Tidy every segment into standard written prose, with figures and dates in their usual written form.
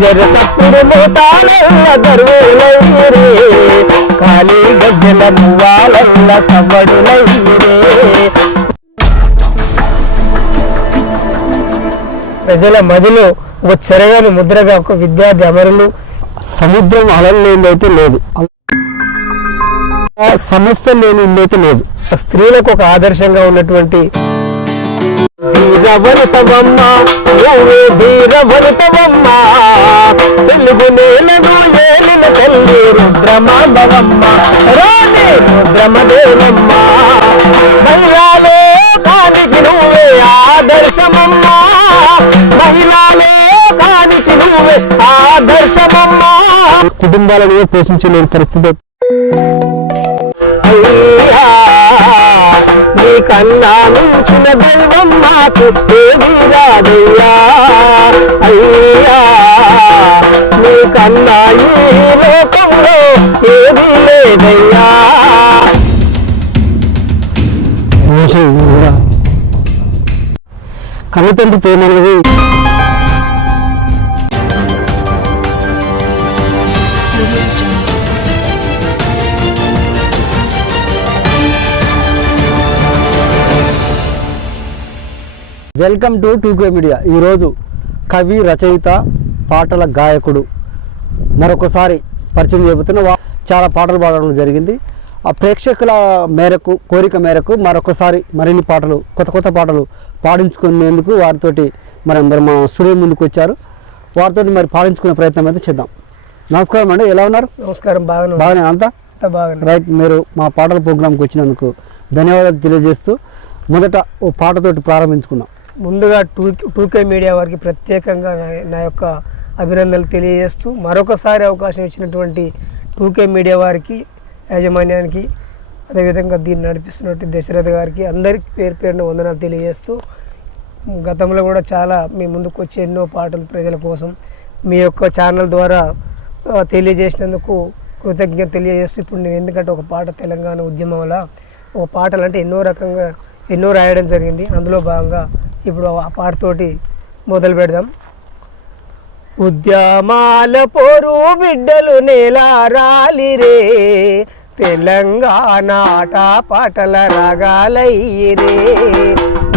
కంజర సప్పుడు మోతాలల్ల దరువులైరే కాళీ గజ్జల మువ్వాలల్ల సవ్వడులైరే. ప్రజల మదిలో ఒక చెరగని ముద్రగా ఒక విద్యార్థి అమరులు. సముద్రం అలలు లేనిదైతే లేదు, సమస్య లేని ఇల్లైతే లేదు. స్త్రీలకు ఒక ఆదర్శంగా ఉన్నటువంటి ధీరవనుతవమ్మ ఓవే ధీరవనుతవమ్మ తెలుగు నేలను ఏలిన తల్లి రుద్రమాంబవమ్మ రాణి రుద్రమదేవమ్మ. మహిళలే కానికి నువ్వే ఆదర్శమమ్మ, మహిళలే కానికి నువ్వే ఆదర్శమమ్మ. కుటుంబాలను పోషించలేని పరిస్థితి. అయ్యా నీ కన్నా మించిన దైవం మాకు ఏది రాదయ్యా, అయ్యా నీ కన్నా ఈ లోకంలో ఏది లేదయ్యా. కన్నతండ్రి ప్రేమ అనేది వెల్కమ్ టు 2K మీడియా. ఈరోజు కవి, రచయిత, పాటల గాయకుడు మరొకసారి పరిచయం చేయబోతున్న చాలా పాటలు పాడడం జరిగింది. ఆ ప్రేక్షకుల మేరకు కోరిక మేరకు మరొకసారి మరిన్ని పాటలు కొత్త పాటలు పాడించుకునేందుకు వారితోటి మరి మా స్టూడియో ముందుకు వచ్చారు. వారితో మరి పాడించుకునే ప్రయత్నం అయితే చేద్దాం. నమస్కారం అండి, ఎలా ఉన్నారు? నమస్కారం, బాగానే అంతా బాగా రైట్. మీరు మా పాటల ప్రోగ్రాంకి వచ్చినందుకు ధన్యవాదాలు తెలియజేస్తూ మొదట ఓ పాటతోటి ప్రారంభించుకున్నాం. ముందుగా 2K మీడియా వారికి ప్రత్యేకంగా నా యొక్క అభినందనలు తెలియజేస్తూ మరొకసారి అవకాశం ఇచ్చినటువంటి 2K మీడియా వారికి, యాజమాన్యానికి, అదేవిధంగా దీన్ని నడిపిస్తున్నటువంటి దశరథ్ గారికి అందరికీ పేరు పేరున వందనాలు తెలియజేస్తూ, గతంలో కూడా చాలా మీ ముందుకు వచ్చే ఎన్నో పాటలు ప్రజల కోసం మీ యొక్క ఛానల్ ద్వారా తెలియజేసినందుకు కృతజ్ఞత తెలియజేస్తూ, ఇప్పుడు నేను ఎందుకంటే ఒక పాట తెలంగాణ ఉద్యమం వల్ల ఒక పాటలు అంటే ఎన్నో రాయడం జరిగింది. అందులో భాగంగా ఇప్పుడు ఆ పాటతోటి మొదలు పెడదాం. ఉద్యమాల పోరు బిడ్డలు నేలారాలిరే తెలంగాణ ఆట పాటల రాగాలయ్యిరే.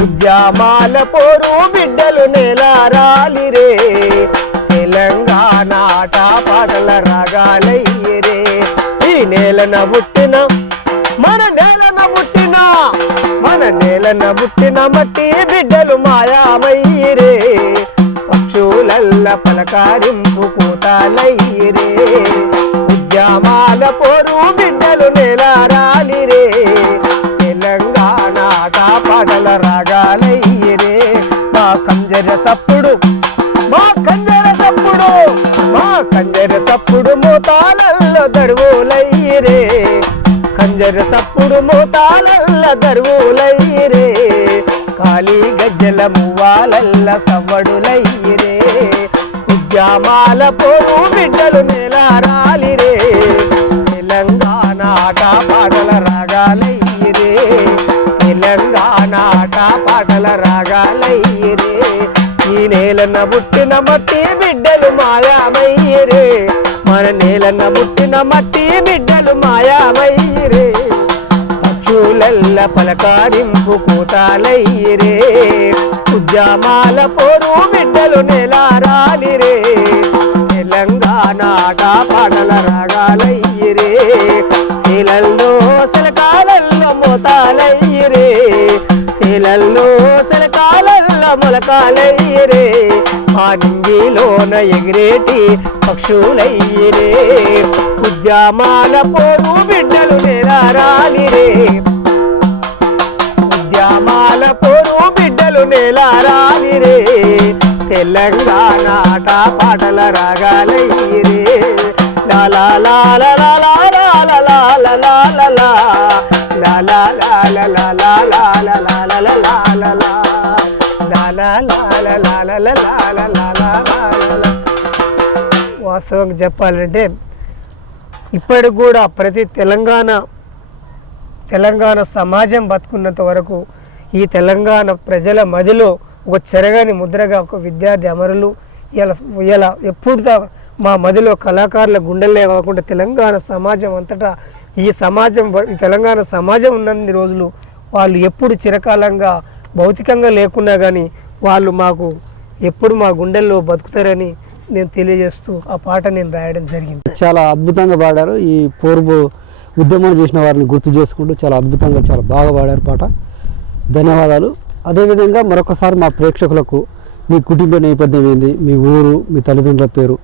ఉద్యమాల పోరు బిడ్డలు నేలారాలిరే తెలంగాణ ఆట పాటల రాగాలయ్యిరే. ఈ నేలన పుట్టిన మన నేలన పుట్టిన మట్టి బిడ్డలు మాయామయ్యిరే పక్షులల్ల పలకారింపు కూతాలయ్యిరే. ఉద్యమాల పోరు బిడ్డలు నేలారాలిరే తెలంగాణ ఆట పాటల రాగాలయ్యిరే. మా కంజర సప్పుడు మోతాలల్ల దరువులయ్యిరే, కంజర సప్పుడు మోతాలల్ల దరువులయ్యిరే కాళీ గజ్జల మువ్వాలల్ల సవ్వడులయ్యిరే. ఉద్యమాల పోరు బిడ్డలు నేలారాలిరే తెలంగాణ ఆట పాటల రాగాలయ్యిరే, తెలంగాణ ఆట పాటల రాగాలయ్యిరే. ఈ నేలన పుట్టిన మట్టి బిడ్డలు మాయామయ్యిరే, మన నేలన పుట్టిన మట్టి బిడ్డలు మాయామయ్యిరే పక్షులల్ల పలకారింపు కూతాలయ్యిరే. ఉద్యమాల పోరు బిడ్డలు నేలారాలిరే తెలంగాణ ఆట పాటల రాగాలయ్యిరే. శీలల్లో శిలకాలల్లో మోతాలయ్యిరే, శీలల్లో శిలకాలల్లో మొలకాలయ్యిరే. ఆ నింగిలోన ఎగిరేటి పక్షులయ్యిరే. ఉద్యమాల పోరు బిడ్డలు నేలారాలిరే, ఉద్యమాల పోరు బిడ్డలు నేలారాలిరే తెలంగాణ ఆట పాటల రాగాలయ్యిరే. లాలా లాలా లాలా లాలా లాలా లాలా లాలా లాలా లాలా లాలా లాలా. వాస్తవంగా చెప్పాలంటే ఇప్పటికి కూడా ప్రతి తెలంగాణ సమాజం బతుకున్నంత వరకు ఈ తెలంగాణ ప్రజల మదిలో ఒక చెరగని ముద్రగా ఒక విద్యార్థి అమరులు ఇలా ఇలా ఎప్పుడు మా మదిలో కళాకారుల గుండెలే కాకుండా తెలంగాణ సమాజం అంతటా ఈ సమాజం ఈ తెలంగాణ సమాజం ఉన్నన్ని రోజులు వాళ్ళు ఎప్పుడు చిరకాలంగా భౌతికంగా లేకున్నా కానీ వాళ్ళు మాకు ఎప్పుడు మా గుండెల్లో బతుకుతారని నేను తెలియజేస్తూ ఆ పాట నేను రాయడం జరిగింది. చాలా అద్భుతంగా పాడారు. ఈ పూర్వ ఉద్యమాలు చేసిన వారిని గుర్తు చేసుకుంటూ చాలా అద్భుతంగా చాలా బాగా పాడారు పాట. ధన్యవాదాలు. అదేవిధంగా మరొకసారి మా ప్రేక్షకులకు మీ కుటుంబ నేపథ్యం ఏంది, మీ ఊరు, మీ తల్లిదండ్రుల పేరు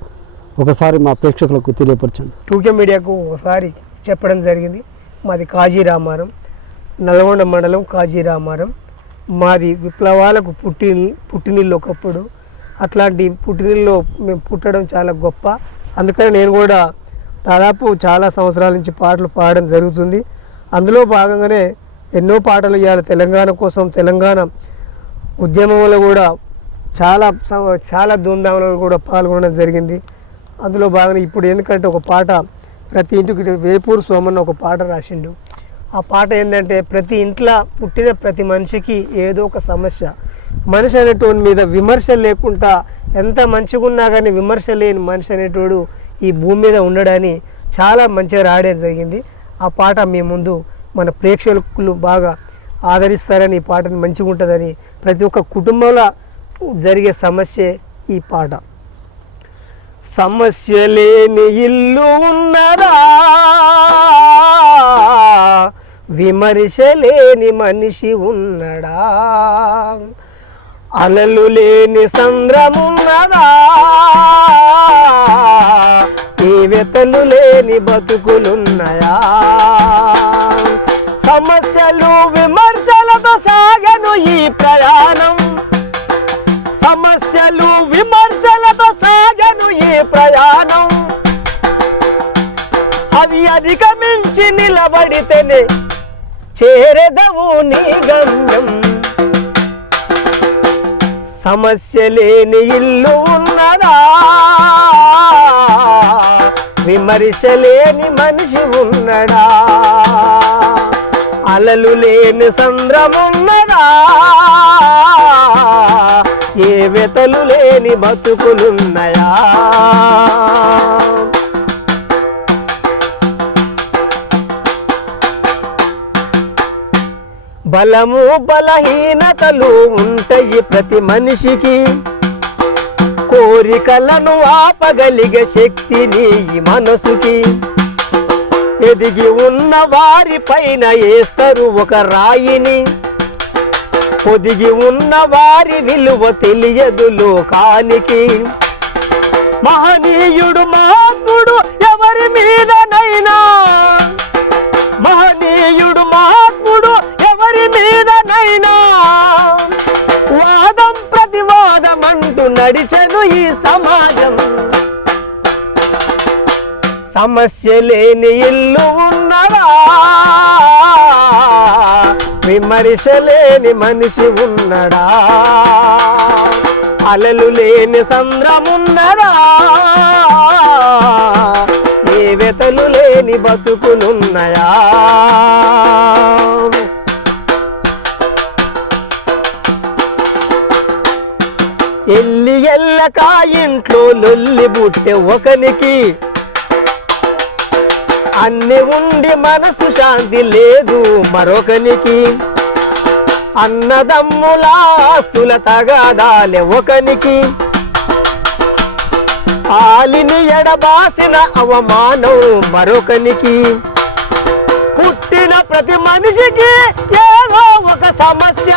ఒకసారి మా ప్రేక్షకులకు తెలియపరచండి. 2K మీడియాకు ఒకసారి చెప్పడం జరిగింది. మాది కాజీరామారం, నల్గొండ మండలం కాజీరామారం. మాది విప్లవాలకు పుట్టినిల్లు ఒకప్పుడు. అట్లాంటి పుట్టినిల్లో మేము పుట్టడం చాలా గొప్ప. అందుకని నేను కూడా దాదాపు చాలా సంవత్సరాల నుంచి పాటలు పాడడం జరుగుతుంది. అందులో భాగంగానే ఎన్నో పాటలు ఇవ్వాలి తెలంగాణ కోసం. తెలంగాణ ఉద్యమంలో కూడా చాలా ధూమ్ధాంలో కూడా పాల్గొనడం జరిగింది. అందులో భాగంగా ఇప్పుడు ఎందుకంటే ఒక పాట ప్రతి ఇంటికి వేపూరు సోమన్న ఒక పాట రాసిండు. ఆ పాట ఏంటంటే ప్రతి ఇంట్లో పుట్టిన ప్రతి మనిషికి ఏదో ఒక సమస్య. మనిషి అనేటోడి మీద విమర్శ లేకుండా ఎంత మంచిగా ఉన్నా కానీ విమర్శ లేని మనిషి అనేటోడు ఈ భూమి మీద ఉండడని చాలా మంచిగా రాయడం జరిగింది. ఆ పాట మీ ముందు మన ప్రేక్షకులు బాగా ఆదరిస్తారని, ఈ పాటని మంచిగా ఉంటుందని, ప్రతి ఒక్క కుటుంబంలో జరిగే సమస్యే ఈ పాట. సమస్య లేని ఇల్లు ఉన్నదా, విమర్శ లేని మనిషి ఉన్నడా, అలలు లేని సంద్రమున్నదా, ఈ వెతలు లేని బతుకులున్నాయా. సమస్యలు విమర్శలతో సాగను ఈ ప్రయాణం, సమస్యలు విమర్శలతో సాగను ఈ ప్రయాణం, అవి అధిగమించి నిలబడితేనే చేరదవు నీ గమ్యం. సమస్య లేని ఇల్లు ఉన్నదా, విమర్శ లేని మనిషి ఉన్నడా, అలలు లేని సంద్రమున్నదా, ఏ వెతలు లేని బతుకులున్నాయా. బలము బలహీనతలు ఉంటాయి ప్రతి మనిషికి, కోరికలను ఆపగలిగే శక్తిని ఈ మనసుకి. ఎదిగి ఉన్న వారి పైన వేస్తారు ఒక రాయిని, ఒదిగి ఉన్న వారి విలువ తెలియదు లోకానికి. మహనీయుడు మహాత్ముడు ఎవరి మీదనైనా, మహనీయుడు మహాత్ముడు ఎవరి మీదనైనా, వాదం ప్రతివాదం అంటూ నడిచెను ఈ సమాజం. సమస్య లేని ఇల్లు ఉన్నదా, విమర్శ లేని మనిషి ఉన్నడా, అలలు లేని సంద్రమున్నదా, ఏ వెతలు లేని బతుకులున్నాయా. ఎల్లి ఎల్లక ఇంట్లో లొల్లి బుట్టె ఒకనికి, అన్ని ఉండి మనసు శాంతి లేదు మరొకనికి. అన్నదమ్ముల ఆస్తుల తగాదాలే ఒకనికి, ఆలిని ఎడబాసిన అవమానం మరొకనికి. పుట్టిన ప్రతి మనిషికి ఏదో ఒక సమస్య,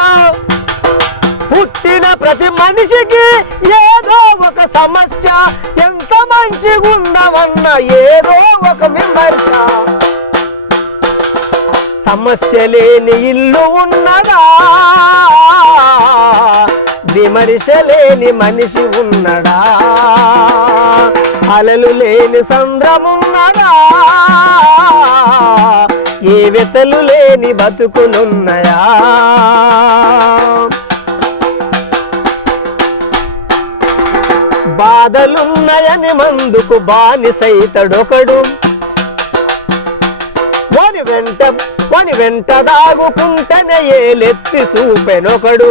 పుట్టిన ప్రతి మనిషికి ఏదో ఒక సమస్య. ఎంత మంచిగుందవన్న ఏదో ఒక విమర్శ. సమస్య లేని ఇల్లు ఉన్నదా, విమర్శ లేని మనిషి ఉన్నడా, అలలు లేని సంద్రమున్నదా, ఏ వెతలు లేని బతుకులున్నాయా. బాధలున్నాయని మందుకు బానిసైతడొకడు, వని వెంట దాగుకుంటేనే ఏలెత్తి చూపెనొకడు.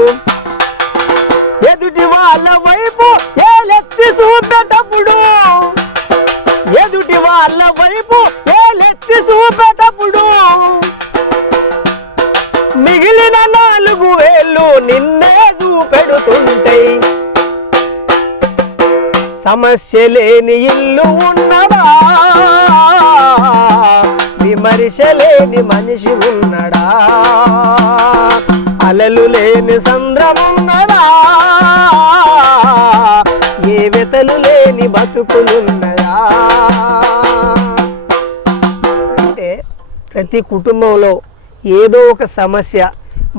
ఎదుటి వాళ్ళ వైపు ఏలెత్తి చూపేటప్పుడు, ఎదుటి వాళ్ళ వైపు ఏలెత్తి చూపేటప్పుడు మిగిలిన 4 వేళ్ళు నిన్నే చూపెడుతుంటాయి. సమస్య లేని ఇల్లు ఉన్నదా, విమర్శ లేని మనిషి ఉన్నడా, అలలు లేని సంద్రమున్నదా, ఏ వెతలు లేని బతుకులున్నదా. అంటే ప్రతి కుటుంబంలో ఏదో ఒక సమస్య,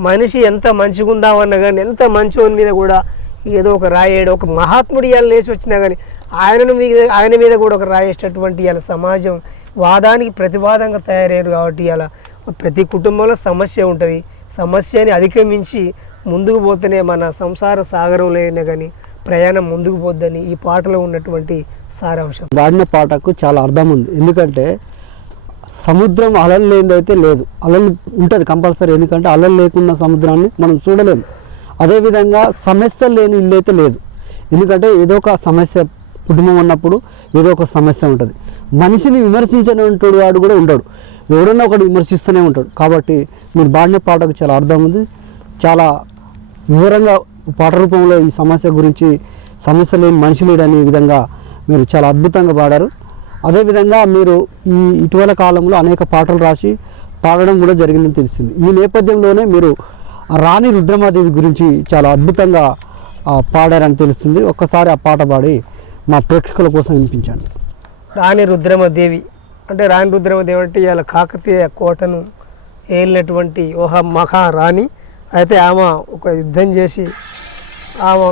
మనిషి ఎంత మంచిగా ఉందామన్నా కానీ, ఎంత మంచోని మీద కూడా ఏదో ఒక రాయేడు, ఒక మహాత్ముడు ఇవాళ లేచి వచ్చినా కానీ ఆయన మీద కూడా ఒక రాయేటటువంటి ఇవాళ సమాజం వాదానికి ప్రతివాదంగా తయారయ్యారు. కాబట్టి ఇవాళ ప్రతి కుటుంబంలో సమస్య ఉంటుంది. సమస్యని అధిగమించి ముందుకు పోతేనే మన సంసార సాగరంలో కానీ ప్రయాణం ముందుకు పోద్దని ఈ పాటలో ఉన్నటువంటి సారాంశం. వాడిన పాటకు చాలా అర్థం ఉంది. ఎందుకంటే సముద్రం అలలు లేనిదైతే లేదు, అలలు ఉంటుంది కంపల్సరీ. ఎందుకంటే అలలు లేకున్న సముద్రాన్ని మనం చూడలేము. అదేవిధంగా సమస్య లేని ఇల్లు అయితే లేదు. ఎందుకంటే ఏదో ఒక సమస్య, కుటుంబం ఉన్నప్పుడు ఏదో ఒక సమస్య ఉంటుంది. మనిషిని విమర్శించినటువంటి వాడు కూడా ఉంటాడు, ఎవడన్నా ఒకటి విమర్శిస్తూనే ఉంటాడు. కాబట్టి మీరు పాడిన పాటకు చాలా అర్థం ఉంది. చాలా వివరంగా పాట రూపంలో ఈ సమస్య గురించి, సమస్య లేని మనిషి లేడనే విధంగా మీరు చాలా అద్భుతంగా పాడారు. అదేవిధంగా మీరు ఈ ఇటీవల కాలంలో అనేక పాటలు రాసి పాడడం కూడా జరిగిందని తెలిసింది. ఈ నేపథ్యంలోనే మీరు రాణి రుద్రమాదేవి గురించి చాలా అద్భుతంగా పాడారని తెలుస్తుంది. ఒక్కసారి ఆ పాట పాడి మా ప్రేక్షకుల కోసం వినిపించండి. రాణి రుద్రమదేవి అంటే, రాణి రుద్రమదేవి అంటే ఇవాళ కాకతీయ కోటను ఏలినటువంటి ఒక మహారాణి. అయితే ఆమె ఒక యుద్ధం చేసి ఆమె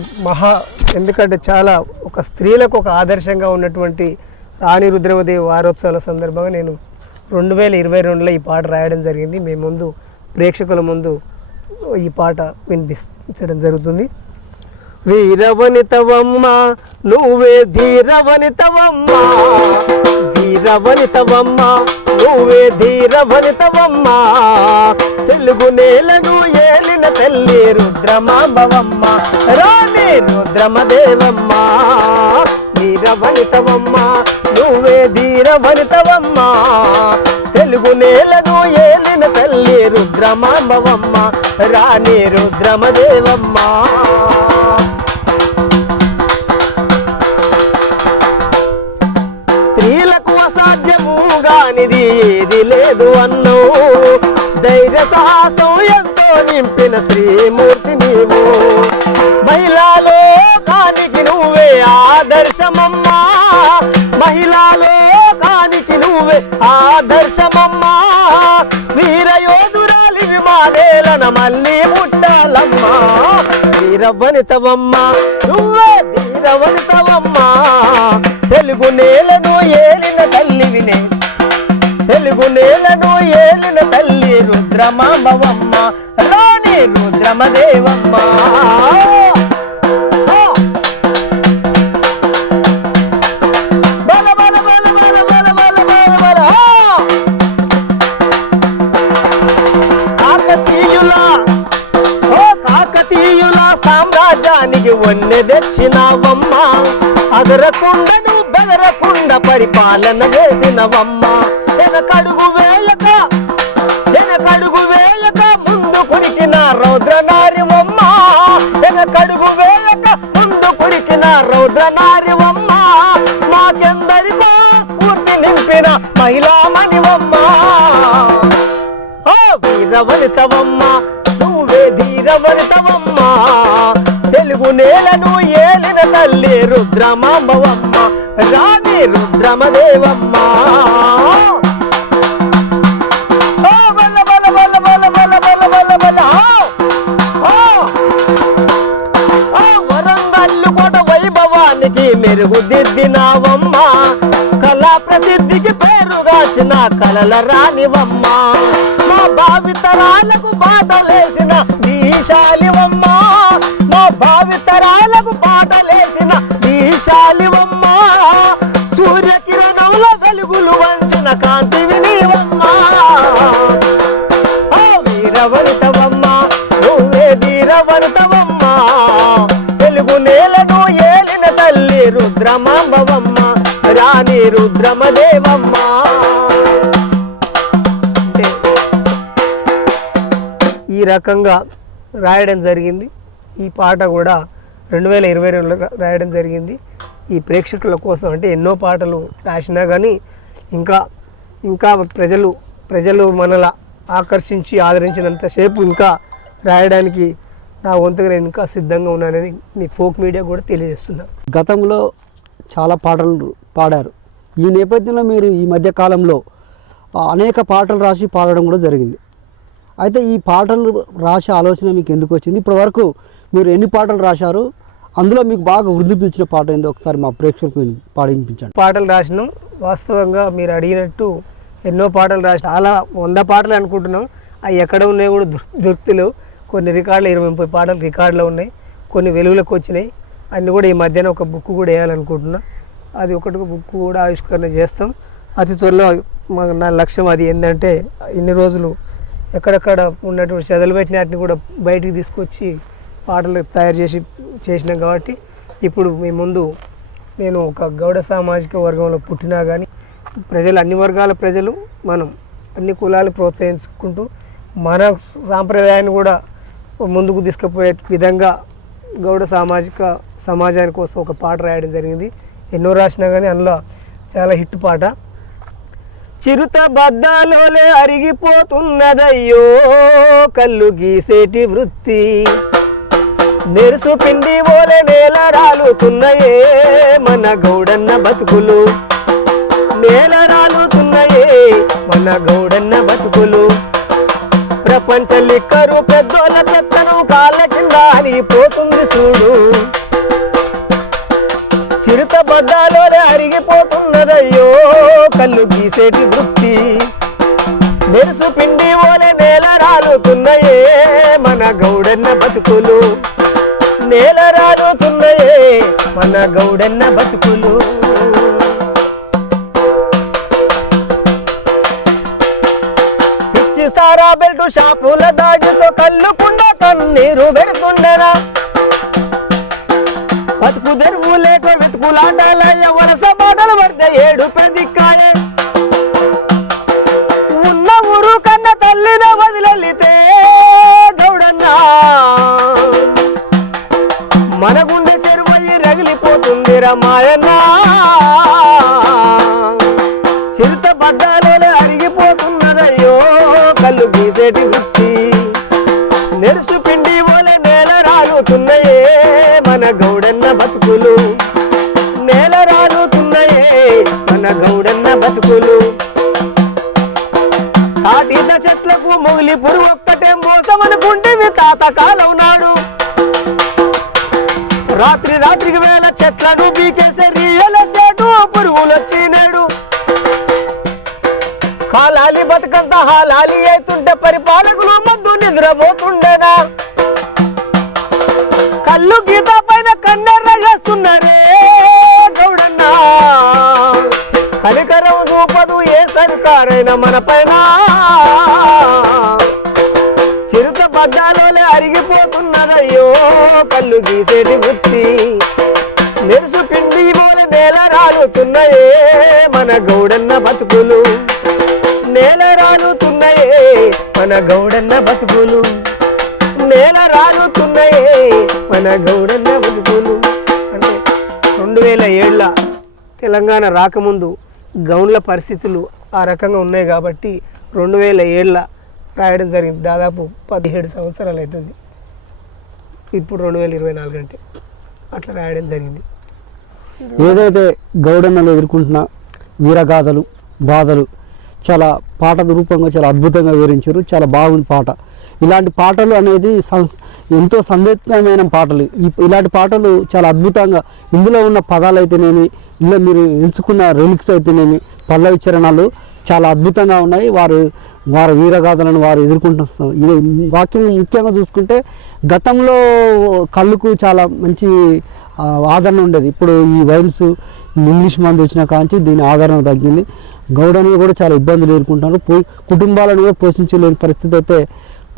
ఎందుకంటే చాలా ఒక స్త్రీలకు ఒక ఆదర్శంగా ఉన్నటువంటి రాణి రుద్రమదేవి వారోత్సవాల సందర్భంగా నేను 2022లో ఈ పాట రాయడం జరిగింది. మీ ముందు ప్రేక్షకుల ముందు ఈ పాట వినిపించడం జరుగుతుంది. వీరవనితవమ్మ నువ్వే ధీరవనితవమ్మ, వీరవనితవమ్మ నువ్వే ధీరవనితవమ్మ, తెలుగు నేలను ఏలిన తల్లి రుద్రమాంబవమ్మ, రాణి రుద్రమదేవమ్మ. వీరవనితవమ్మ నువ్వే ధీరవనితవమ్మ, తెలుగు నేలను ఏలిన తల్లి రుద్రమాంబవమ్మ, రాణి రుద్రమదేవమ్మ. స్త్రీలకు అసాధ్యము గానిది ఏది లేదు అన్నవు, ధైర్య సాహసం ఎంతో నింపిన శ్రీమూర్తి నీవు. మహిళలో కానికి నువ్వే ఆదర్శమమ్మా, మహిళలో కానికి నువ్వే ఆదర్శమమ్మా, వీరయోధురాలివి మానేలన మళ్ళీ పుట్టాలమ్మా. వీరవనితవమ్మ నువ్వే ధీరవనితవమ్మ, తెలుగు నేలను ఏలిన తల్లివినే, తెలుగు నేలను ఏలిన తల్లి రుద్రమాంబవమ్మ, రాణి రుద్రమదేవమ్మ. కాకతీయుల సామ్రాజ్యానికి వన్నె తెచ్చినవమ్మ, అదరకుండను బెదరకుండ పరిపాలన చేసినవమ్మ. వెనకడుగు వేయక ముందు కురికిన రౌద్రనారివమ్మ, వెనకడుగు వేయక ముందు కురికిన రౌద్రనారివమ్మ, మాకెందరికో స్ఫూర్తి నింపిన మహిళామణివమ్మ. వీరవనితవమ్మ నువ్వే ధీరవనితవమ్మ, తెలుగు నేలను ఏలిన తల్లి రుద్రమాంబవమ్మ, రాణి రుద్రమదేవమ్మ. వరంగల్లు కోట వైభవానికి మెరుగుదిద్దినావమ్మ, కళా ప్రసిద్ధికి పేరుగాచిన కలల రానివమ్మ, మా భావితరాలకు బాటలేసిన దీశాలివమ్మ, మా భావితరాలకు బాటలేసిన దీశాలివమ్మ, సూర్యకిరణంలో వెలుగులు వంచిన కాంతివి నీవమ్మ. వీరవనితవమ్మ నువ్వే ధీరవనితవమ్మ, రుద్రమాంబవమ్మ రాణి రుద్రమదేవమ్మ. అంటే ఈ రకంగా రాయడం జరిగింది. ఈ పాట కూడా 2022లో రాయడం జరిగింది. ఈ ప్రేక్షకుల కోసం అంటే ఎన్నో పాటలు రాసినా కానీ ఇంకా ప్రజలు మనలా ఆకర్షించి ఆదరించినంతసేపు ఇంకా రాయడానికి నా వంతుగా నేను ఇంకా సిద్ధంగా ఉన్నానని మీ ఫోక్ మీడియా కూడా తెలియజేస్తున్నా. గతంలో చాలా పాటలు పాడారు. ఈ నేపథ్యంలో మీరు ఈ మధ్య కాలంలో అనేక పాటలు రాసి పాడడం కూడా జరిగింది. అయితే ఈ పాటలు రాసే ఆలోచన మీకు ఎందుకు వచ్చింది? ఇప్పటి వరకు మీరు ఎన్ని పాటలు రాశారు? అందులో మీకు బాగా వృద్ధిపించిన పాట ఏందో ఒకసారి మా ప్రేక్షకులకు పాడించండి. పాటలు రాసినాం. వాస్తవంగా మీరు అడిగినట్టు ఎన్నో పాటలు రాసి చాలా 100 పాటలు అనుకుంటున్నాం. అవి ఎక్కడ ఉన్నాయి కూడా దొరుకుతలేవు. కొన్ని రికార్డులు 20-30 పాటలు రికార్డులో ఉన్నాయి, కొన్ని వెలుగులోకి వచ్చినాయి. అన్నీ కూడా ఈ మధ్యన ఒక బుక్ కూడా వేయాలనుకుంటున్నా. అది ఒకటి బుక్ కూడా ఆవిష్కరణ చేస్తాం అతి త్వరలో. నా లక్ష్యం అది ఏంటంటే ఇన్ని రోజులు ఎక్కడెక్కడ ఉన్నటువంటి చెదలు పెట్టిన వాటిని కూడా బయటికి తీసుకొచ్చి పాటలు తయారు చేసినాం కాబట్టి ఇప్పుడు మీ ముందు నేను ఒక గౌడ సామాజిక వర్గంలో పుట్టినా కానీ అన్ని వర్గాల ప్రజలు మనం అన్ని కులాలు ప్రోత్సహించుకుంటూ మన సాంప్రదాయాన్ని కూడా ముందుకు తీసుకుపోయే విధంగా గౌడ సమాజాని కోసం ఒక పాట రాయడం జరిగింది. ఎన్నో రాసినా కానీ అందులో చాలా హిట్ పాట. చిరుత బద్దాలోలే అరిగిపోతున్నదయ్యో కళ్ళు గీసేటి వృత్తి, నెరుసు పిండి ఓలే నేల రాలుతున్నాయే మన గౌడన్న బతుకులు, నేల రాలుతున్నాయే మన గౌడన్న బతుకులు, ప్రపంచ లిక్కరు పెద్దోళ్ళ పెత్తనం కాళ్ళ కింద అరిగిపోతుంది చూడు, చిరుత బద్దాలోనే అరిగిపోతున్నదయ్యో కళ్ళు గీసేటి వృత్తి, మెరుసు పిండి ఓలే నేల రాలుతున్నాయే మన గౌడన్న బతుకులు, నేల రాలుతున్నాయే మన గౌడన్న బతుకులు. పిచ్చి సారా బెల్టు షాపుల దాడితో కళ్ళుకుండా కన్నీరు పెడుతుండరా, బతుకు తెరువు లేక వెతుకులాటాలయ్య వలస బాటలు పడితే ఏడు పెదిక్కాయే, ఉన్న ఊరు కన్న తల్లిన వదిలెళ్తే గౌడన్నా మన గుండె చెరువయ్యి రగిలిపోతుంది రమాయన్నా, చిరుత బద్దాలే అరిగిపోతున్నదయ్యో కళ్ళు గీసేటి వృత్తి, నెరుసు పిండి ఓలే నేల రాలుతున్నాయే మన గౌడన్న బతుకులు, నేల రాలుతున్నాయే మన గౌడన్న బతుకులు. తాటిత చెట్లకు మొగిలి పురుగు ఒక్కటే మోసం అనుకుంటేవి తాత కాలం నాడు, రాత్రికి వేళ చెట్లను బీకేసే రియల్ ఎస్టేటు పురుగులు వచ్చినాడు, కాలాలి బతుకంతా హాలాలి అవుతుంటే పరిపాలకులు మద్దు నిద్రపోతుండేనా, కళ్ళు గీత పైన కన్నెర్ర చేస్తున్నారే గౌడన్నా, కనికరం చూపదు ఏ సర్కారైనా మన పైన, చిరుత బద్దాలోనే అరిగిపోతున్నదయ్యో కళ్ళు గీసేటి వృత్తి, నెరుసు పిండి ఓలే నేల రాలుతున్నాయే మన గౌడన్న బతుకులు, నేల రాలుతున్నాయే మన గౌడన్న బతుకులు, నేల రాలుతున్నాయే మన గౌడన్న బతుకులు. అంటే 2007 తెలంగాణ రాకముందు గౌండ్ల పరిస్థితులు ఆ రకంగా ఉన్నాయి కాబట్టి 2007 రాయడం జరిగింది. దాదాపు 17 సంవత్సరాలు అవుతుంది. ఇప్పుడు 2024 అంటే అట్లా రాయడం జరిగింది. ఏదైతే గౌడన్నలు ఎదుర్కొంటున్న వీరగాథలు బాధలు చాలా పాట రూపంగా చాలా అద్భుతంగా వివరించారు. చాలా బాగుంది పాట. ఇలాంటి పాటలు అనేది ఎంతో సందేశమైన పాటలు. ఇలాంటి పాటలు చాలా అద్భుతంగా ఇందులో ఉన్న పదాలు అయితేనేమి, ఇందులో మీరు ఎంచుకున్న రిలిక్స్ అయితేనేమి, పల్లవి చరణాలు చాలా అద్భుతంగా ఉన్నాయి. వారి వీరగాథలను వారు ఎదుర్కొంటున్న ఇది వాక్యం ముఖ్యంగా చూసుకుంటే గతంలో కళ్ళుకు చాలా మంచి ఆదరణ ఉండేది. ఇప్పుడు ఈ వైన్స్ ఇంగ్లీష్ మందు వచ్చిన కాంచి దీని ఆదరణ తగ్గింది. గౌడనులు కూడా చాలా ఇబ్బందులు ఎదుర్కొంటున్నారు. కుటుంబాలను కూడా పోషించలేని పరిస్థితి అయితే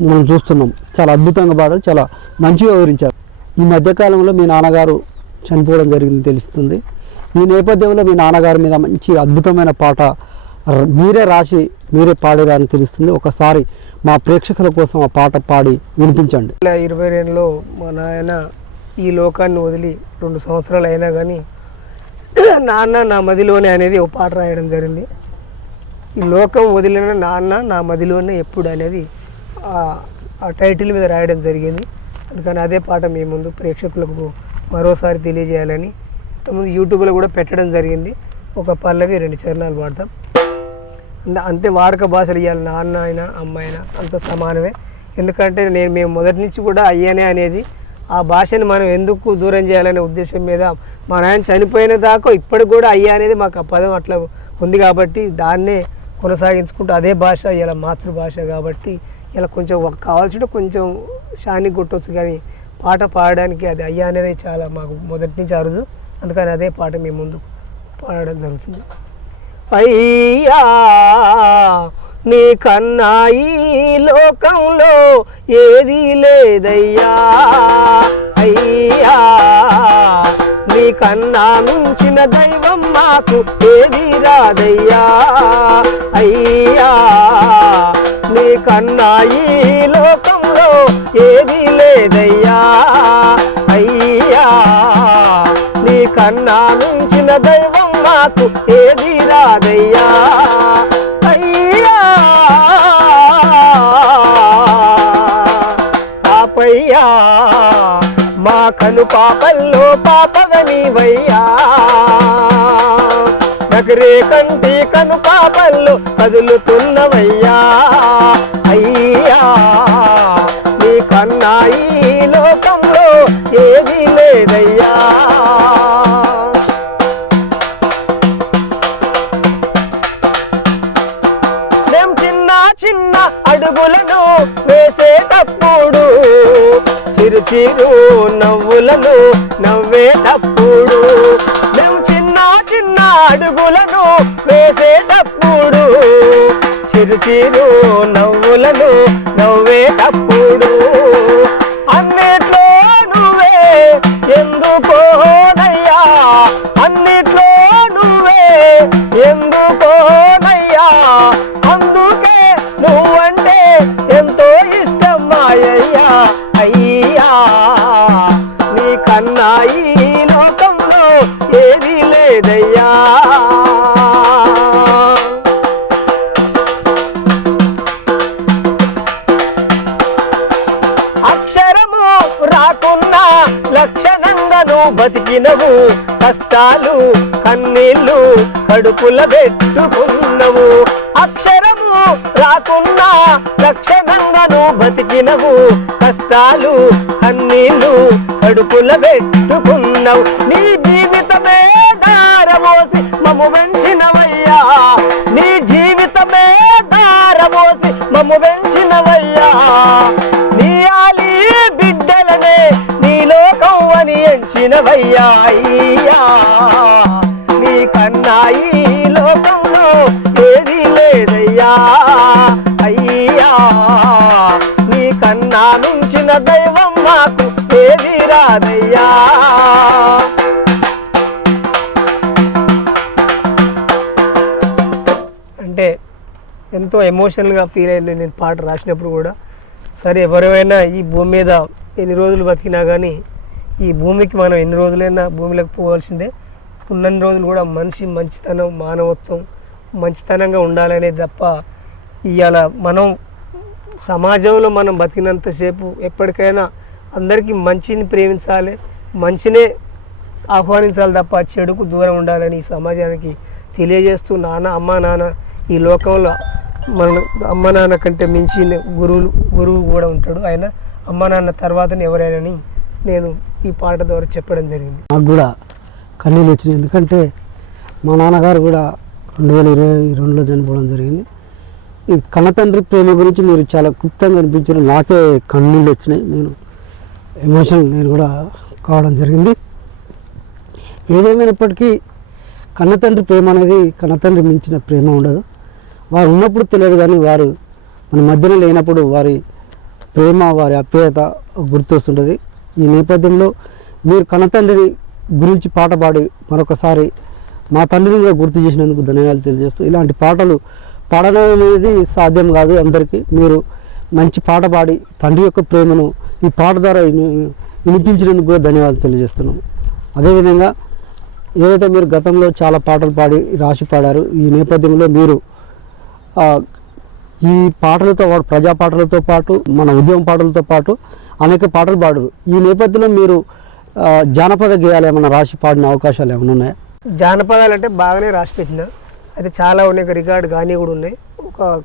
మనం చూస్తున్నాం. చాలా అద్భుతంగా పాడారు, చాలా మంచిగా వివరించారు. ఈ మధ్యకాలంలో మీ నాన్నగారు చనిపోవడం జరిగింది తెలుస్తుంది. ఈ నేపథ్యంలో మీ నాన్నగారి మీద మంచి అద్భుతమైన పాట మీరే రాసి మీరే పాడారా అని తెలుస్తుంది. ఒకసారి మా ప్రేక్షకుల కోసం ఆ పాట పాడి వినిపించండి. 2022లో మా నాయన ఈ లోకాన్ని వదిలి 2 సంవత్సరాలు అయినా కానీ నాన్న నా మదిలోనే అనేది ఒక పాట రాయడం జరిగింది. ఈ లోకం వదిలిన నాన్న నా మదిలోనే ఎప్పుడు అనేది ఆ టైటిల్ మీద రాయడం జరిగింది. అందుకని అదే పాట మీ ముందు ప్రేక్షకులకు మరోసారి తెలియజేయాలని ఇంతకుముందు యూట్యూబ్లో కూడా పెట్టడం జరిగింది. ఒక పల్లవి 2 చరణాలు పాడతాం. అంటే వాడక భాషలు ఇవ్వాలి, నాన్న అయినా అమ్మ అయినా అంత సమానమే. ఎందుకంటే మేము మొదటి నుంచి కూడా అయ్యనే అనేది ఆ భాషని మనం ఎందుకు దూరం చేయాలనే ఉద్దేశం మీద మా నాయన చనిపోయిన దాకా ఇప్పటికి కూడా అయ్యా అనేది మాకు ఆ పదం అట్లా ఉంది కాబట్టి దాన్నే కొనసాగించుకుంటూ అదే భాష ఇలా మాతృభాష కాబట్టి ఇలా కొంచెం కావాల్సింటే కొంచెం షాని కొట్టవచ్చు, కానీ పాట పాడడానికి అది అయ్యా అనేది చాలా మాకు మొదటి నుంచి అరుదు. అందుకని అదే పాట మీ ముందు పాడడం జరుగుతుంది. అయ్యా నీ కన్నా ఈ లోకంలో ఏది లేదయ్యా, అయ్యా నీ కన్నా మించిన దైవం మాకు ఏది రాదయ్యా, అయ్యా నీ కన్నా ఈ లోకంలో ఏది లేదయ్యా, అయ్యా నీ కన్నా మించిన దైవం మాకు ఏది రాదయ్యా, అయ్యా పాపయ్యా మా కను పాపల్లో పాపవనివయ్యా, నగరే కంటి కను పాపల్లో కదులుతున్నవయ్యా, అయ్యా నీ కన్నా ఈ లోకంలో ఏది లేదయ్యా. చిన్న అడుగులను వేసేటప్పుడు చిరు చిరు నవ్వులను నవ్వేటప్పుడు, మేము చిన్న చిన్న అడుగులను వేసేటప్పుడు చిరు చిరు నవ్వులను నవ్వేటప్పుడు అన్నిట్లో నువ్వే ఎందుకోనయ్యా, అన్నిట్లో నువ్వే ఎందుకోనయ్యా, అందుకే నువ్వంటే ఎంతో ఇష్టం మాయయ్యా, అయ్యా నీ కన్నా ఈ లోకంలో ఏది లేదయ్యా. అక్షరము రాకున్నా లక్షణంగా నువ్వు బతికినవు, కష్టాలు కన్నీళ్ళు కడుపుల పెట్టుకున్నవు, అక్షరము రాకున్నా లక్షణంగా నువ్వు బతికినవు, కష్టాలు కన్నీళ్ళు కడుపుల పెట్టుకున్నవు, నీ జీవితమే దారమోసి మమ్ము పెంచినవయ్యా, నీ జీవితమే దారమోసి మమ్ము పెంచినవయ్యా, నీ ఆలి బిడ్డలనే నీ లోకం అని ఎంచినవయ్యా, అయ్యా నీ కన్నా ఈ లోకంలో ఏది లేదయ్యా, అయ్యా నీ కన్నా మించిన దైవం మాకు ఏది రాదయ్యా. అంటే ఎంతో ఎమోషనల్గా ఫీల్ అయ్యింది నేను పాట రాసినప్పుడు కూడా. సరే ఎవరైనా ఈ భూమి మీద ఎన్ని రోజులు బతికినా కానీ ఈ భూమికి మనం ఎన్ని రోజులైనా భూమిలోకి పోవాల్సిందే. ఉన్నన్ని రోజులు కూడా మనిషి మంచితనం మానవత్వం మంచితనంగా ఉండాలనేది తప్ప ఇవాళ మనం సమాజంలో మనం బతికినంతసేపు ఎప్పటికైనా అందరికీ మంచిని ప్రేమించాలి, మంచినే ఆహ్వానించాలి తప్ప చెడుకు దూరం ఉండాలని ఈ సమాజానికి తెలియజేస్తూ అమ్మ నాన్న ఈ లోకంలో మన అమ్మ నాన్న కంటే మించిన గురువు కూడా ఉంటాడు, ఆయన అమ్మ నాన్న తర్వాతనే ఎవరైనా నేను ఈ పాట ద్వారా చెప్పడం జరిగింది. నాకు కూడా కన్నీళ్ళు వచ్చినాయి, ఎందుకంటే మా నాన్నగారు కూడా 2022లో చనిపోవడం జరిగింది. ఈ కన్నతండ్రి ప్రేమ గురించి మీరు చాలా క్లుప్తంగా అనిపించారు, నాకే కన్నీళ్ళు వచ్చినాయి, నేను ఎమోషనల్ నేను కూడా కావడం జరిగింది. ఏదేమైనప్పటికీ కన్నతండ్రి ప్రేమ అనేది కన్నతండ్రి మించిన ప్రేమ ఉండదు. వారు ఉన్నప్పుడు తెలియదు, కానీ వారు మన మధ్యలో లేనప్పుడు వారి ప్రేమ వారి ఆప్యాయత గుర్తొస్తుంటుంది. ఈ నేపథ్యంలో మీరు కన్నతండ్రిని గురించి పాట పాడి మరొకసారి మా తండ్రిని కూడా గుర్తు చేసినందుకు ధన్యవాదాలు తెలియజేస్తూ, ఇలాంటి పాటలు పాడడం అనేది సాధ్యం కాదు అందరికీ. మీరు మంచి పాట పాడి తండ్రి యొక్క ప్రేమను ఈ పాట ద్వారా వినిపించినందుకు కూడా ధన్యవాదాలు తెలియజేస్తున్నాము. అదేవిధంగా ఏదైతే మీరు గతంలో చాలా పాటలు పాడి రాసి పాడారు, ఈ నేపథ్యంలో మీరు ఈ పాటలతో పాటు ప్రజా పాటలతో పాటు మన ఉద్యమ పాటలతో పాటు అనేక పాటలు పాడరు. ఈ నేపథ్యంలో మీరు జానపద గేయాలు ఏమైనా రాసి పాడిన అవకాశాలు ఏమైనా ఉన్నాయా? జానపదాలు అంటే బాగానే రాసి పెట్టిన, అయితే చాలా ఉన్నాయి, రికార్డు కానీ కూడా ఉన్నాయి.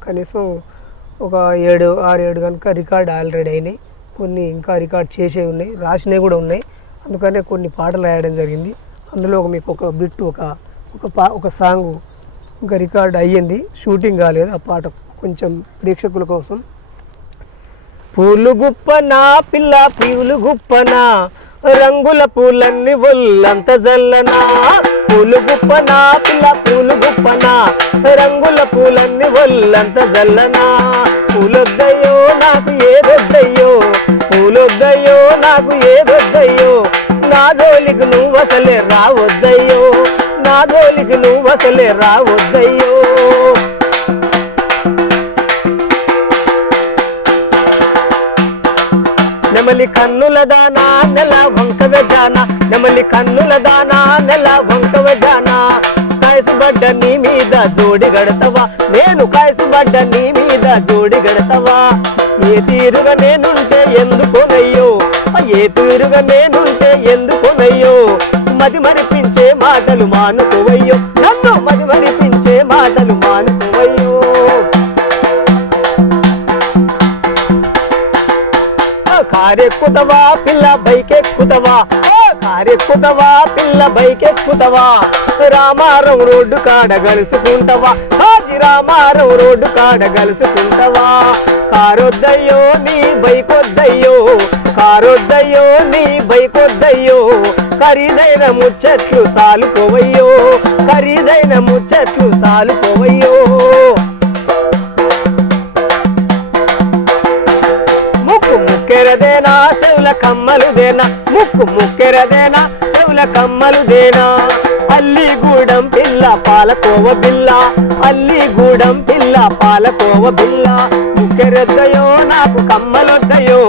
కనీసం ఒక 6-7 కనుక రికార్డు ఆల్రెడీ అయినాయి, కొన్ని ఇంకా రికార్డ్ చేసేవి ఉన్నాయి, రాసినవి కూడా ఉన్నాయి. అందుకనే కొన్ని పాటలు రాయడం జరిగింది. అందులో మీకు ఒక బిట్ ఒక సాంగ్ ఇంకా రికార్డ్ అయ్యింది, షూటింగ్ కాలేదు. ఆ పాట కొంచెం ప్రేక్షకుల కోసం. పూలు గుప్పనా పిల్ల పూలు గుప్పనా, రంగుల పూలన్నీ ఒళ్ళంత జల్లనా. పూలు గుప్పనా పిల్ల పూలు గుప్పనా, రంగుల పూలన్నీ ఒళ్ళంత జల్లనా. పూలొద్దయ్యో నాకు ఏదొద్దయ్యో, పూలొద్దయ్యో నాకు ఏదొద్దయ్యో, నా జోలికి నువ్వు అసలే రావద్దయ్యో, నా జోలికి నువ్వు అసలే రావద్దయ్యో. నెమలి కన్నుల దానా నెల వంకవ జానా, నెమలి కన్నుల దానా నెల వంకవ జానా. కాయసుబడ్డ నీ మీద జోడి గడతవా, నేను కాయసుబడ్డ నీ మీద జోడి గడతవా. ఏ తీరుగా నేనుంటే ఎందుకోనయ్యో, ఏ తీరుగా నేనుంటే ఎందుకోనయ్యో. మది మరిపించే మాటలు మానుకోవయ్యో, నన్ను మది మరిపించే మాటలు మానుకోవయ్యో. కారెక్కుతవా పిల్ల బైకెక్కుతవా, కారెక్కుతవా పిల్ల బైకెక్కుతవా. రామారం రోడ్డు కాడ గలుసుకుంటావా, హాజీ రామారం రోడ్డు కాడ గలుసుకుంటావా. కారొద్దయ్యో నీ బైకొద్దయ్యో, కారొద్దయ్యో నీ బైకొద్దయ్యో. ఖరీదైన ముచ్చట్లు సాలుకోవయ్యో, ఖరీదైన ముచ్చట్లు సాలుకోవయ్యో. ముక్కెరదేనా చెవుల కమ్మలుదేనా, ముక్కు ముక్కెరదేనా చెవుల కమ్మలుదేనా. అల్లిగూడెం పిల్ల పాలకోవ బిల్ల, అల్లిగూడెం పిల్ల పాలకోవ బిల్ల. ముక్కెరొద్దయో నాకు కమ్మలొద్దయో,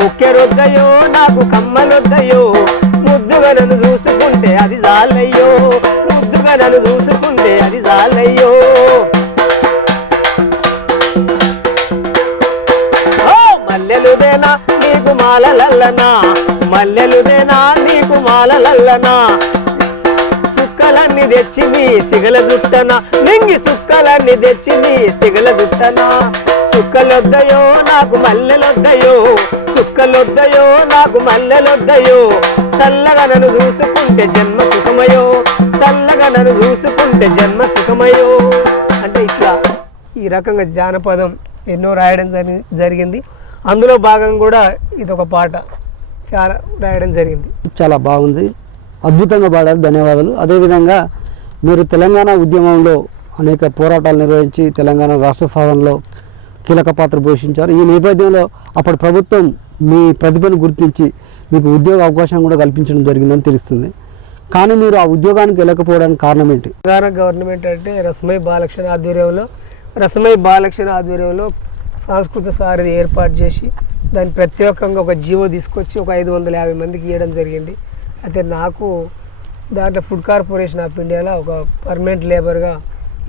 ముక్కెరొద్దయో నాకు కమ్మలొద్దయో. ముద్దుగా నన్ను చూసుకుంటే అది జాలయ్యో, ముద్దుగా నన్ను చూసుకుంటే అది జాలయ్యో. మల్లెలుదేనా నీకు మాలలల్లనా, మల్లెలుదేనా నీకు మాలలల్లనా. సుక్కలన్నీ తెచ్చి నీ సిగల జుట్టనా, నింగి సుక్కలన్నీ తెచ్చి నీ సిగల జుట్టనా. సుక్కలొద్దయో నాకు మల్లెలొద్దయో, సుక్కలొద్దయో నాకు మల్లెలొద్దయో. చల్లగా నన్ను చూసుకుంటే జన్మ సుఖమయో, చల్లగా నన్ను చూసుకుంటే జన్మ సుఖమయో. అంటే ఇట్లా ఈ రకంగా జానపదం ఎన్నో రాయడం జరిగింది. అందులో భాగంగా కూడా ఇదొక పాట చాలా రాయడం జరిగింది. చాలా బాగుంది, అద్భుతంగా పాడారు, ధన్యవాదాలు. అదేవిధంగా మీరు తెలంగాణ ఉద్యమంలో అనేక పోరాటాలు నిర్వహించి తెలంగాణ రాష్ట్ర సాధనలో కీలక పాత్ర పోషించారు. ఈ నేపథ్యంలో అప్పటి ప్రభుత్వం మీ ప్రతిభను గుర్తించి మీకు ఉద్యోగ అవకాశం కూడా కల్పించడం జరిగిందని తెలుస్తుంది. కానీ మీరు ఆ ఉద్యోగానికి వెళ్ళకపోవడానికి కారణం ఏంటి? తెలంగాణ గవర్నమెంట్ అంటే రసమై బాలక్షణ ఆధ్వర్యంలో సాంస్కృతిక సారథి ఏర్పాటు చేసి దాన్ని ప్రత్యేకంగా ఒక జీవో తీసుకొచ్చి ఒక 550 మందికి ఇవ్వడం జరిగింది. అయితే నాకు దాంట్లో ఫుడ్ కార్పొరేషన్ ఆఫ్ ఇండియాలో ఒక పర్మనెంట్ లేబర్గా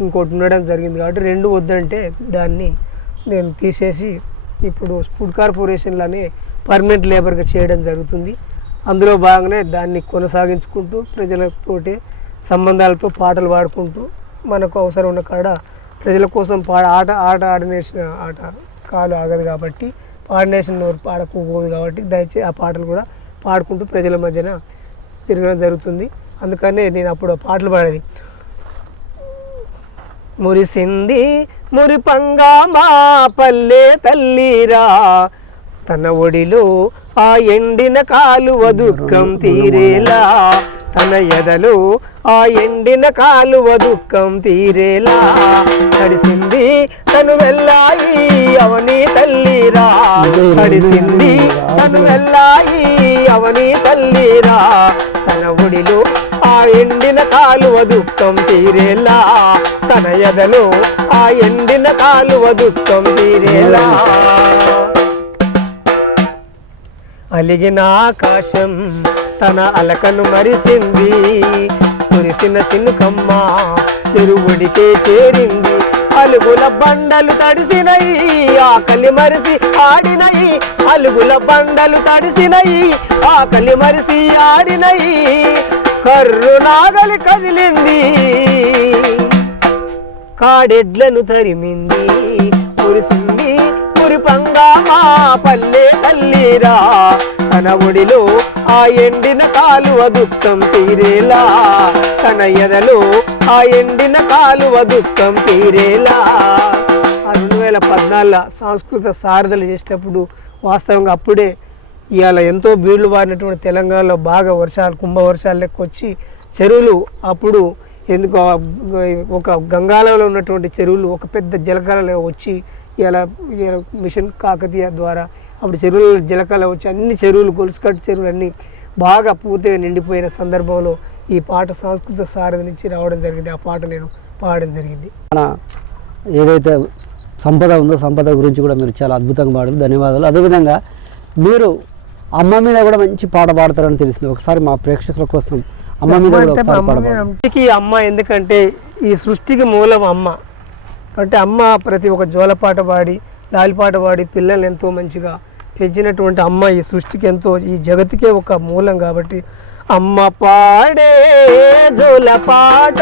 ఇంకోటి ఉండడం జరిగింది. కాబట్టి 2 వద్దంటే దాన్ని నేను తీసేసి ఇప్పుడు ఫుడ్ కార్పొరేషన్లోనే పర్మనెంట్ లేబర్గా చేయడం జరుగుతుంది. అందులో భాగంగానే దాన్ని కొనసాగించుకుంటూ ప్రజలతోటి సంబంధాలతో పాటలు పాడుకుంటూ మనకు అవసరం ఉన్న కాడ ప్రజల కోసం ఆట ఆడనేసిన ఆట కాలు ఆగదు కాబట్టి పాడినేషన్ నోరు పాడకపోదు కాబట్టి దయచేసి ఆ పాటలు కూడా పాడుకుంటూ ప్రజల మధ్యన తిరగడం జరుగుతుంది. అందుకనే నేను అప్పుడు పాటలు పాడేది. మురిసింది మురిపంగా మా పల్లె తల్లిరా, తన ఒడిలో ఆ ఎండిన కాలువ దుఃఖం తీరేలా, తన ఎదలో ఆ ఎండిన కాలువ దుఃఖం తీరేలా. తడిసింది తను వెళ్ళాయి అవని తల్లిరా, తడిసింది తను వెళ్ళాయి అవని తల్లిరా. తన ఒడిలో ఆ ఎండిన కాలువ దుఃఖం తీరేలా, తన ఎదలో ఆ ఎండిన కాలువ దుఃఖం తీరేలా. అలిగిన ఆకాశం తన అలకను మరిసింది, కురిసిన సినుకమ్మ చెరువుడికే చేరింది. అలుగుల బండలు తడిసినయి, ఆకలి మరిసి ఆడినయి. అలుగుల బండలు తడిసినయి, ఆకలి మరిసి ఆడినయి. కర్రు నాగలి కదిలింది, కాడెడ్లను తరిమింది. కురిసింది కురిపంగా మా పల్లె తల్లిరా, తన ఒడిలో ఆ ఎండిన కాలువ దుఃఖం తీరేలా, తన ఎదలో ఆ ఎండిన కాలువ దుఃఖం తీరేలా. 2014 సాంస్కృతిక సారథలు చేసేటప్పుడు వాస్తవంగా అప్పుడే ఇవాళ ఎంతో బీళ్లు బారినటువంటి తెలంగాణలో బాగా వర్షాలు కుంభవర్షాలు లెక్క వచ్చి చెరువులు అప్పుడు ఎందుకు ఒక గంగాలలో ఉన్నటువంటి చెరువులు ఒక పెద్ద జలకాలలో వచ్చి ఇలా మిషన్ కాకతీయ ద్వారా అప్పుడు చెరువులు జలకాల వచ్చి అన్ని చెరువులు గొలుసుకట్టు చెరువులు అన్నీ బాగా పూర్తిగా నిండిపోయిన సందర్భంలో ఈ పాట సాంస్కృతిక సారథి నుంచి రావడం జరిగింది. ఆ పాట నేను పాడడం జరిగింది. మన ఏదైతే సంపద ఉందో సంపద గురించి కూడా మీరు చాలా అద్భుతంగా పాడారు, ధన్యవాదాలు. అదేవిధంగా మీరు అమ్మ మీద కూడా మంచి పాట పాడతారని తెలిసింది. ఒకసారి మా ప్రేక్షకుల కోసం అమ్మ మీద అమ్మ ఎందుకంటే ఈ సృష్టికి మూలం అమ్మ. అంటే అమ్మ ప్రతి ఒక్క జోలపాట పాడి లాలిపాట పాడి పిల్లల్ని ఎంతో మంచిగా పెంచినటువంటి అమ్మ ఈ సృష్టికి ఎంతో ఈ జగతికే ఒక మూలం. కాబట్టి అమ్మ పాడే జోలపాట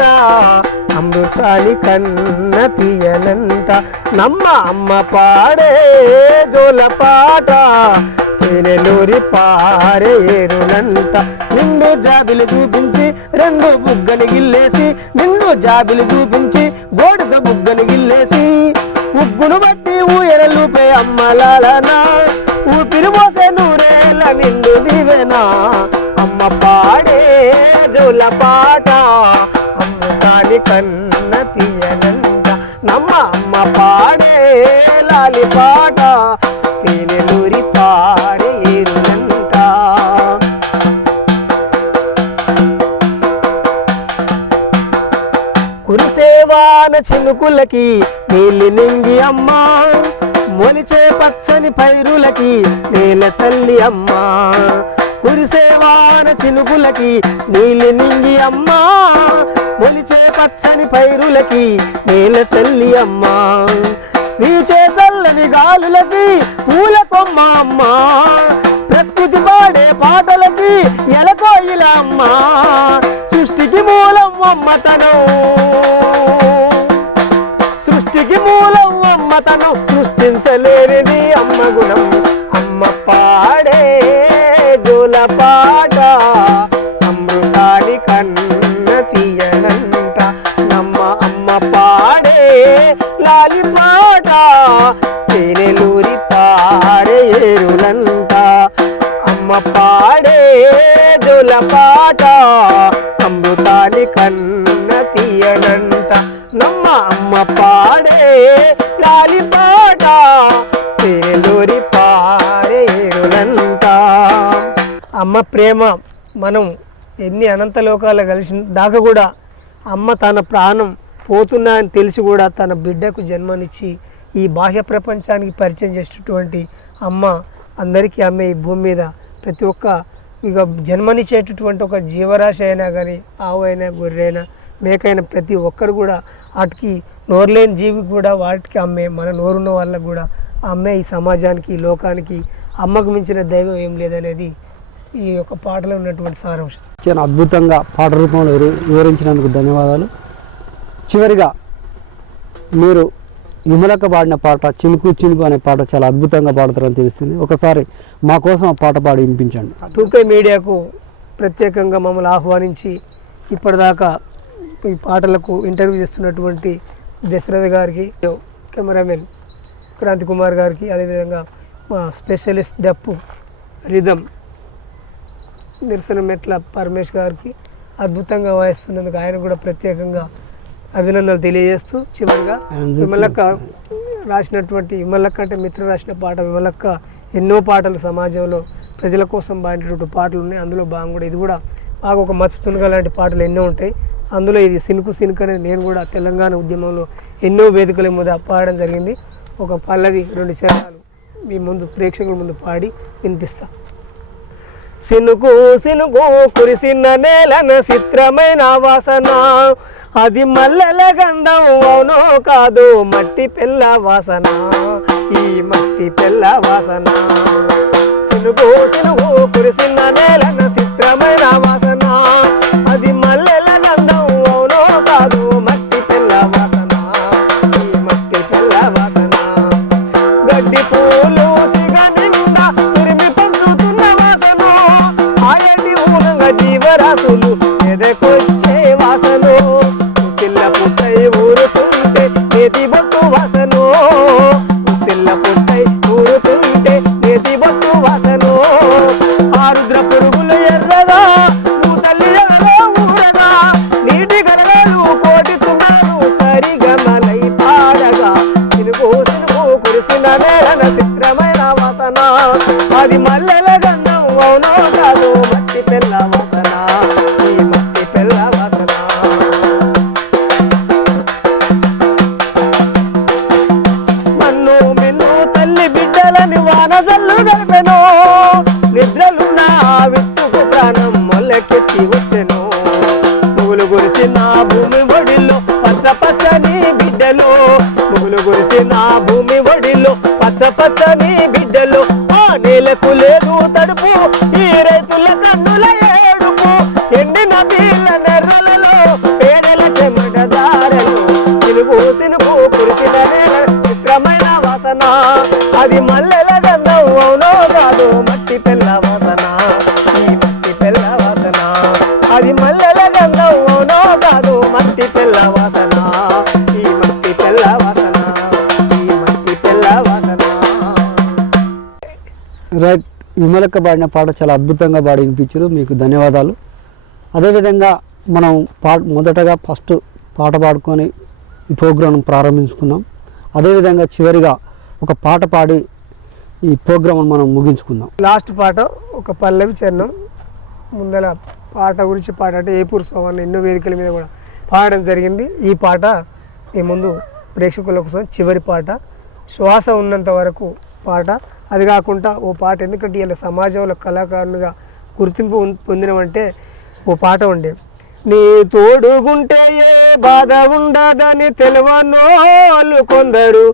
అమృతాని కన్న తీయనంట నమ్మ. అమ్మ పాడే జోలపాట తేనెలూరి పారే ఏరునంట. నిండు జాబిలి చూపించి రెండు బుగ్గని గిల్లేసి, నిండు జాబిలి చూపించి గోడుతో బుగ్గని గిల్లేసి, ఉగ్గును బట్టి ఊయరలుపే అమ్మలాలనా, ఊపిరి మోసే నూరేళ్ళ నిండు దివెనా. అమ్మ పాడే జోల పాట అమృతాని కన్న తీయనంట నమ్మ. అమ్మ పాడే లాలి పాట తేనెలూరి పారే ఏరునంట. కురిసేవాన చినుకులకి నీలి నింగి అమ్మ, మొలిచే పచ్చని పైరులకి నేల తల్లి అమ్మ. కురిసేవాన చినుకులకి నీలి నింగి అమ్మ, మొలిచే పచ్చని పైరులకి నేల తల్లి అమ్మ. వీచే చల్లని గాలులకి పూల కొమ్మ అమ్మ, ప్రకృతి పాడే పాటలకి ఎలకోయిల అమ్మ. సృష్టికి మూలం అమ్మతనం, సృష్టికి మూలం అమ్మతనం, సృష్టించలేనిది అమ్మ గుణం. అమ్మ పాడే జోల పాట అమృతాని కన్న తీయనంట నమ్మ. అమ్మ పాడే లాలి పాట తేనెలూరి పారే ఏరులంట. అమ్మ పాడే జోల పాట అమృతాని కన్న తీయనంట నమ్మ. అమ్మ పాడే లాలి పాట తేనెలూరి పారే ఏరులంట. అమ్మ ప్రేమ మనం ఎన్ని అనంత లోకాలు కలిసిన దాకా కూడా అమ్మ తన ప్రాణం పోతున్నా అని తెలిసి కూడా తన బిడ్డకు జన్మనిచ్చి ఈ బాహ్య ప్రపంచానికి పరిచయం చేసేటటువంటి అమ్మ అందరికీ అమ్మే ఈ భూమి మీద ప్రతి ఒక్క ఇక జన్మనిచ్చేటటువంటి ఒక జీవరాశి అయినా కానీ ఆవు అయినా గొర్రె అయినా మేకైనా ప్రతి ఒక్కరు కూడా వాటికి నోరులేని జీవి కూడా వాటికి అమ్మే. మన నోరున్న వాళ్ళకు కూడా అమ్మే ఈ సమాజానికి ఈ లోకానికి అమ్మకు మించిన దైవం ఏం లేదనేది ఈ యొక్క పాటలో ఉన్నటువంటి సారాంశం. చాలా అద్భుతంగా పాట రూపంలో వివరించినందుకు ధన్యవాదాలు. చివరిగా మీరు విమలక్క పాడిన పాట చినుకు చినుకు అనే పాట చాలా అద్భుతంగా పాడతారని తెలుస్తుంది. ఒకసారి మా కోసం ఆ పాట పాడి వినిపించండి. 2K మీడియాకు ప్రత్యేకంగా మమ్మల్ని ఆహ్వానించి ఇప్పటిదాకా ఈ పాటలకు ఇంటర్వ్యూ చేస్తున్నటువంటి దశరథ గారికి, కెమెరామెన్ క్రాంతి కుమార్ గారికి, అదేవిధంగా మా స్పెషలిస్ట్ డప్పు రిధం నిరసన మెట్ల పరమేష్ గారికి అద్భుతంగా వాయిస్తున్నందుకు ఆయన కూడా ప్రత్యేకంగా అభినందనలు తెలియజేస్తూ చివరిగా విమలక్క రాసినటువంటి విమలక్క అంటే మిత్ర రాసిన పాట విమలక్క ఎన్నో పాటలు సమాజంలో ప్రజల కోసం పాడినటువంటి పాటలు ఉన్నాయి. అందులో భాగంగా కూడా ఇది కూడా ఆకు ఒక మత్స్య తునక లాంటి పాటలు ఎన్నో ఉంటాయి. అందులో ఇది సినుకు సినుకు అనేది నేను కూడా తెలంగాణ ఉద్యమంలో ఎన్నో వేదికల మీద పాడడం జరిగింది. ఒక పల్లవి 2 చరణాలు మీ ముందు ప్రేక్షకుల ముందు పాడి వినిపిస్తా. సినుకు సినుకు కురిసిన నేలన చిత్రమైన వాసన, అది మల్లెల గంధం అవునో కాదు మట్టి పిల్ల వాసన, ఈ మట్టి పిల్ల వాసన. సినుకు సినుకు కురిసిన నేలన చిత్రమైన వాసన, అది మల్లెల గంధం అవునో కాదు మట్టి పిల్ల వాసన, ఈ మట్టి పిల్ల వాసన. గడ్డి పూలు సిగ నిండా తురిమి పంచుతున్న వాసన, ఆయటి ఊనంగా జీవరాశులు ఎదకొచ్చే వాసన, ఉసిల్ల పుట్టై ఊరుతుంటే నేతి బొట్టు వాసన, ఉసిల్ల పుట్టై ఊరుతుంటే నేతి బొట్టు వాసన. ఆరుద్ర పురుగులు ఎర్రగా నువ్వు తల్లి ఎవరో ఊరగా, నీటి గలగాలు కోటి తుమ్మాలు సరిగమలై పాడగా, సినుకు సినుకు కురిసిన నేలన చిత్రమైన వాసన, అది మల్లెల గంధం అవునో కాదు మట్టి పిల్ల వాసన, ఈ మట్టి పిల్ల వాసన. మన్ను మిన్ను తల్లి బిడ్డలని వానజల్లు గలిపెను, నిద్రలున్న విత్తుకు ప్రాణం మొల్లకెత్తి వచ్చెను, పువ్వులు కురిసిన భూమి ఒడిలో పచ్చ పచ్చని బిడ్డలు, పువ్వులు కురిసిన భూమి ఒడిలో పచ్చ పచ్చని బిడ్డలు. ఆ నేలకు లేదు తడుపు, ఈ రైతుల కన్నుల ఏడుపు, ఎండిన బీళ్ళ నెర్రలలో పేదల చెమట దారలు, సినుకు సినుకు కురిసిన నేల చిత్రమైన వాసన, అది మల్లెల గంధం అవునో కాదు మట్టి పిల్ల వాసన, ఈ మట్టి పిల్ల వాసన, అది మల్లెల గంధం అవునో కాదు మట్టి పిల్ల వాసన, ఈ మట్టి పిల్ల వాసన, ఈ మట్టి పిల్ల వాసన. రైట్, విమలక్క పాడిన పాట చాలా అద్భుతంగా పాడి వినిపించారు, మీకు ధన్యవాదాలు. అదేవిధంగా మనం మొదటగా ఫస్ట్ పాట పాడుకొని ఈ ప్రోగ్రాం ప్రారంభించుకున్నాం. అదేవిధంగా చివరిగా ఒక పాట పాడి ఈ ప్రోగ్రాం మనం ముగించుకుందాం. లాస్ట్ పాట ఒక పల్లవి చరణం. ముందర పాట గురించి పాట అంటే ఏపూర్ సోమన్న ఎన్నో వేదికల మీద కూడా పాడడం జరిగింది. ఈ పాట మీ ముందు ప్రేక్షకుల కోసం చివరి పాట, శ్వాస ఉన్నంత వరకు పాట. అది కాకుండా ఓ పాట, ఎందుకంటే ఇలా సమాజంలో కళాకారులుగా గుర్తింపు పొందినమంటే ఓ పాట ఉండే. నీ తోడుగుంటే ఏ బాధ ఉండదని తెలవనోళ్ళు కొందరు,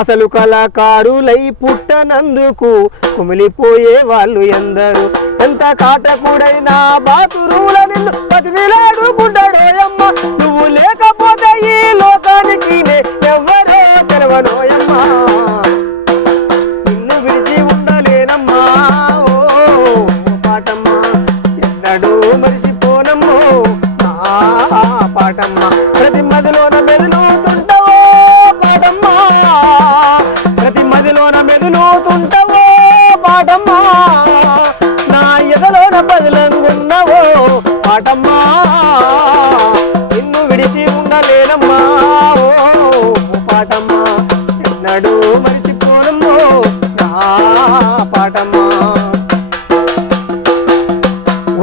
అసలు కళాకారులై పుట్టనందుకు కుమిలిపోయే వాళ్ళు ఎందరు, ఎంత కాటకుడైనా బాతురుల నిన్ను బతిమిలాడుకుంటాడోయమ్మ, నువ్వు లేకపోతే ఈ లోకానికి ఎవ్వరో తెలవనోయమ్మా, నిన్ను విడిచి ఉండలేనమ్మా ఓ పాటమ్మా, ఎన్నడూ మరిచిపోనమ్మో నా పాటమ్మా, ప్రతి మదిలోన మెదులుతుంటావో పాటమ్మా, ప్రతి మదిలోన మెదులుతుంటావో పాటమ్మా, నా ఎదలోన బదులంగున్నావో పాటమ్మా, నిన్ను విడిచి ఉండలేనమ్మా ఓ పాటమ్మా, ఎన్నడూ మరిచిపోనమ్మో నా పాటమ్మా.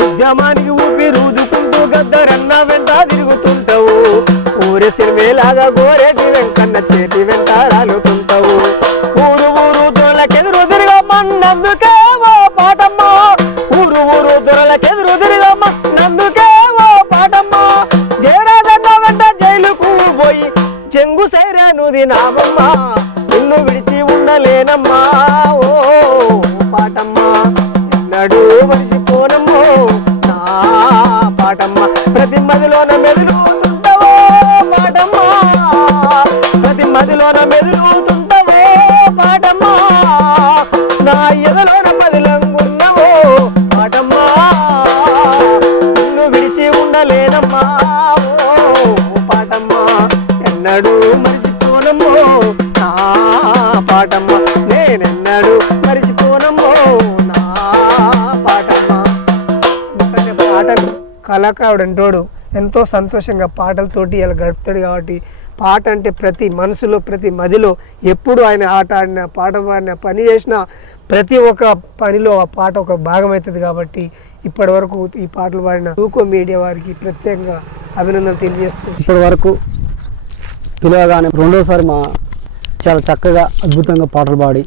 ఉద్యమానికి ఊపి రూదుకుంటూ గద్దరన్న వెంట తిరుగుతుంటావు, ఊరి సినిమేలాగా గోరేటి వెంకన్న చేతి వెంట రాలుతుంటావు, ఊరు ఊరు దొరలకెదురు తిరగమన్నందుకే ఓ పాటమ్మా, ఊరు ఊరు దొరలకెదురు తిరగమన్నందుకే ఓ పాటమ్మా, జయరాజన్న వెంట జైలుకు పోయి చెంగు సైరాను దినామమ్మా, నిన్ను విడిచి ఉండలేనమ్మా ఓ పాటమ్మా, ఎన్నడూ మరిచిపోనమ్మో నా పాటమ్మా, ప్రతి మదిలోన మెదులుతుంటావో పాటమ్మా, ప్రతి మదిలోన మెదులుతుంటావో పాటమ్మా, నా ఎదలోన పదిలంగున్నావో పాటమ్మా, నిన్ను విడిచి ఉండలేనమ్మా ఓ పాటమ్మా, ఎన్నడూ మరిచిపోనమ్మో నా పాటమ్మా, నేనెన్నడూ మరిచిపోనమ్మో నా పాటమ్మా. ఎందుకంటే పాటలు కళాకారుడు అంటోడు ఎంతో సంతోషంగా పాటలతోటి ఇలా గడుపుతాడు కాబట్టి పాట అంటే ప్రతి మనసులో ప్రతి మదిలో ఎప్పుడు ఆయన ఆట ఆడిన పాట పాడిన పని చేసిన ప్రతి ఒక్క పనిలో ఆ పాట ఒక భాగం అవుతుంది కాబట్టి ఇప్పటి వరకు ఈ పాటలు పాడిన టూకో మీడియా వారికి ప్రత్యేకంగా అభినందనలు తెలియజేస్తుంది. ఇప్పటి వరకు పిలవగానే రెండోసారి చాలా చక్కగా అద్భుతంగా పాటలు పాడి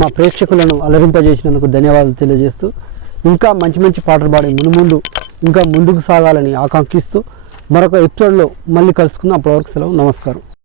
మా ప్రేక్షకులను అలరింపజేసినందుకు ధన్యవాదాలు తెలియజేస్తూ ఇంకా మంచి మంచి పాటలు పాడి ముందు ఇంకా ముందుకు సాగాలని ఆకాంక్షిస్తూ మరొక ఎపిసోడ్లో మళ్ళీ కలుసుకుందాం. అప్పటి వరకు సెలవు, నమస్కారం.